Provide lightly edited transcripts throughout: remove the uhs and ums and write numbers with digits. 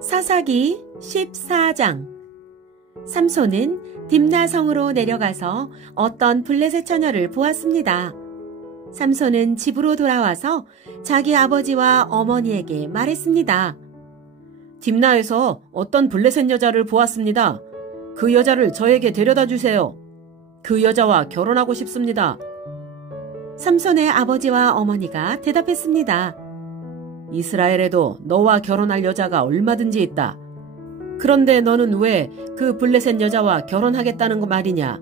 사사기 14장. 삼손은 딥나성으로 내려가서 어떤 블레셋 처녀를 보았습니다. 삼손은 집으로 돌아와서 자기 아버지와 어머니에게 말했습니다. 딥나에서 어떤 블레셋 여자를 보았습니다. 그 여자를 저에게 데려다 주세요. 그 여자와 결혼하고 싶습니다. 삼손의 아버지와 어머니가 대답했습니다. 이스라엘에도 너와 결혼할 여자가 얼마든지 있다. 그런데 너는 왜 그 블레셋 여자와 결혼하겠다는 거 말이냐?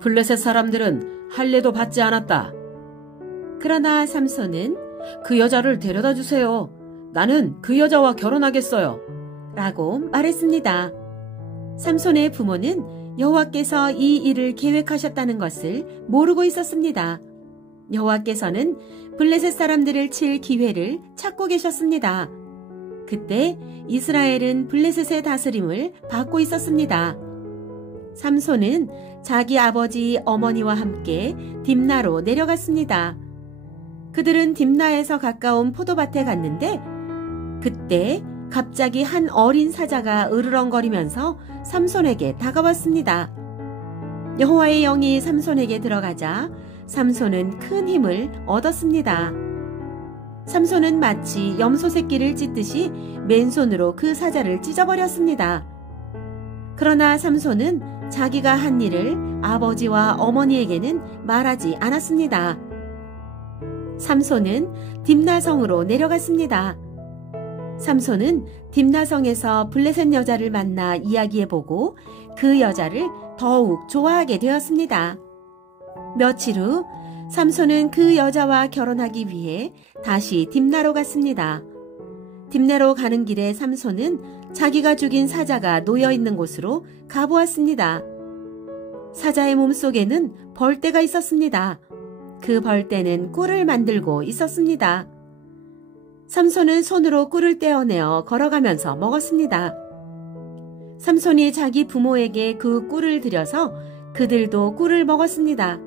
블레셋 사람들은 할례도 받지 않았다. 그러나 삼손은 그 여자를 데려다 주세요. 나는 그 여자와 결혼하겠어요. 라고 말했습니다. 삼손의 부모는 여호와께서 이 일을 계획하셨다는 것을 모르고 있었습니다. 여호와께서는 블레셋 사람들을 칠 기회를 찾고 계셨습니다. 그때 이스라엘은 블레셋의 다스림을 받고 있었습니다. 삼손은 자기 아버지 어머니와 함께 딥나로 내려갔습니다. 그들은 딥나에서 가까운 포도밭에 갔는데 그때 갑자기 한 어린 사자가 으르렁거리면서 삼손에게 다가왔습니다. 여호와의 영이 삼손에게 들어가자 삼손은 큰 힘을 얻었습니다. 삼손은 마치 염소 새끼를 찢듯이 맨손으로 그 사자를 찢어버렸습니다. 그러나 삼손은 자기가 한 일을 아버지와 어머니에게는 말하지 않았습니다. 삼손은 딥나성으로 내려갔습니다. 삼손은 딥나성에서 블레셋 여자를 만나 이야기해보고 그 여자를 더욱 좋아하게 되었습니다. 며칠 후 삼손은 그 여자와 결혼하기 위해 다시 딥나로 갔습니다. 딥나로 가는 길에 삼손은 자기가 죽인 사자가 놓여있는 곳으로 가보았습니다. 사자의 몸속에는 벌떼가 있었습니다. 그 벌떼는 꿀을 만들고 있었습니다. 삼손은 손으로 꿀을 떼어내어 걸어가면서 먹었습니다. 삼손이 자기 부모에게 그 꿀을 들여서 그들도 꿀을 먹었습니다.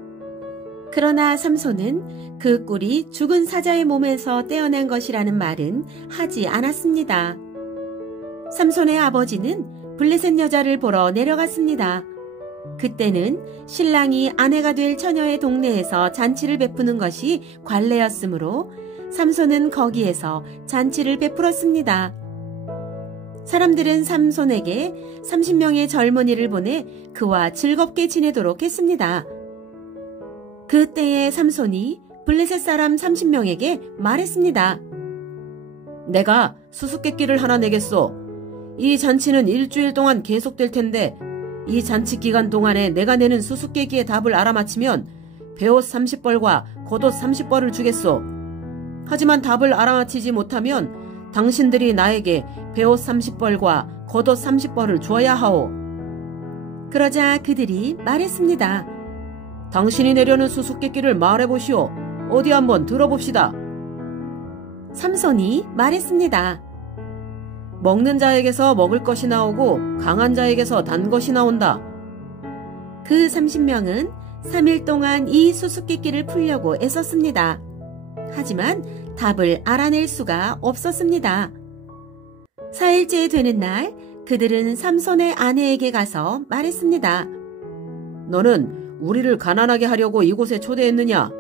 그러나 삼손은 그 꿀이 죽은 사자의 몸에서 떼어낸 것이라는 말은 하지 않았습니다. 삼손의 아버지는 블레셋 여자를 보러 내려갔습니다. 그때는 신랑이 아내가 될 처녀의 동네에서 잔치를 베푸는 것이 관례였으므로 삼손은 거기에서 잔치를 베풀었습니다. 사람들은 삼손에게 30명의 젊은이를 보내 그와 즐겁게 지내도록 했습니다. 그때에 삼손이 블레셋 사람 30명에게 말했습니다. 내가 수수께끼를 하나 내겠소. 이 잔치는 일주일 동안 계속될 텐데 이 잔치 기간 동안에 내가 내는 수수께끼의 답을 알아맞히면 베옷 30벌과 겉옷 30벌을 주겠소. 하지만 답을 알아맞히지 못하면 당신들이 나에게 베옷 30벌과 겉옷 30벌을 줘야 하오. 그러자 그들이 말했습니다. 당신이 내려는 수수께끼를 말해보시오. 어디 한번 들어봅시다. 삼손이 말했습니다. 먹는 자에게서 먹을 것이 나오고 강한 자에게서 단 것이 나온다. 그 30명은 3일 동안 이 수수께끼를 풀려고 애썼습니다. 하지만 답을 알아낼 수가 없었습니다. 4일째 되는 날 그들은 삼손의 아내에게 가서 말했습니다. 너는 우리를 가난하게 하려고 이곳에 초대했느냐?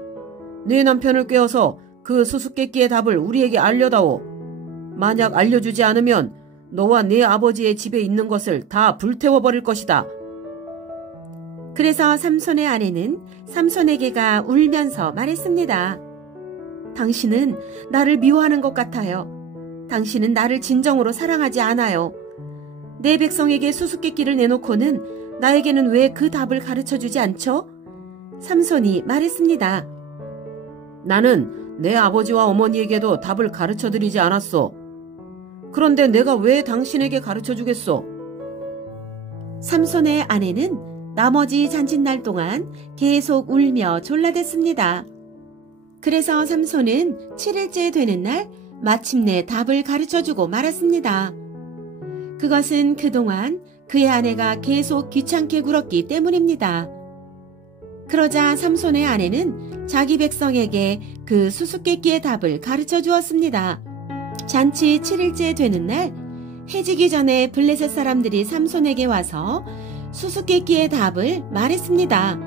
네 남편을 꿰어서 그 수수께끼의 답을 우리에게 알려다오. 만약 알려주지 않으면 너와 네 아버지의 집에 있는 것을 다 불태워버릴 것이다. 그래서 삼손의 아내는 삼손에게가 울면서 말했습니다. 당신은 나를 미워하는 것 같아요. 당신은 나를 진정으로 사랑하지 않아요. 내 백성에게 수수께끼를 내놓고는 나에게는 왜 그 답을 가르쳐주지 않죠? 삼손이 말했습니다. 나는 내 아버지와 어머니에게도 답을 가르쳐드리지 않았소. 그런데 내가 왜 당신에게 가르쳐주겠소? 삼손의 아내는 나머지 잔칫날 동안 계속 울며 졸라댔습니다. 그래서 삼손은 7일째 되는 날 마침내 답을 가르쳐주고 말았습니다. 그것은 그동안 그의 아내가 계속 귀찮게 굴었기 때문입니다. 그러자 삼손의 아내는 자기 백성에게 그 수수께끼의 답을 가르쳐 주었습니다. 잔치 7일째 되는 날 해지기 전에 블레셋 사람들이 삼손에게 와서 수수께끼의 답을 말했습니다.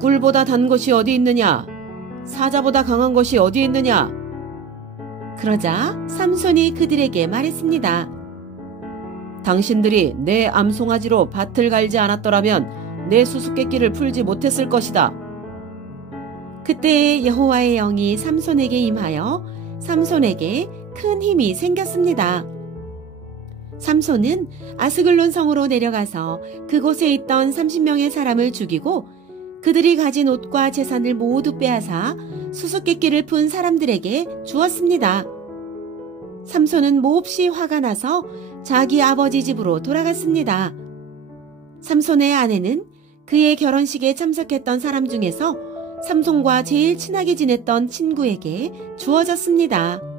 꿀보다 단 것이 어디 있느냐? 사자보다 강한 것이 어디 있느냐? 그러자 삼손이 그들에게 말했습니다. 당신들이 내 암송아지로 밭을 갈지 않았더라면 내 수수께끼를 풀지 못했을 것이다. 그때 여호와의 영이 삼손에게 임하여 삼손에게 큰 힘이 생겼습니다. 삼손은 아스글론 성으로 내려가서 그곳에 있던 30명의 사람을 죽이고 그들이 가진 옷과 재산을 모두 빼앗아 수수께끼를 푼 사람들에게 주었습니다. 삼손은 몹시 화가 나서 자기 아버지 집으로 돌아갔습니다. 삼손의 아내는 그의 결혼식에 참석했던 사람 중에서 삼손과 제일 친하게 지냈던 친구에게 주어졌습니다.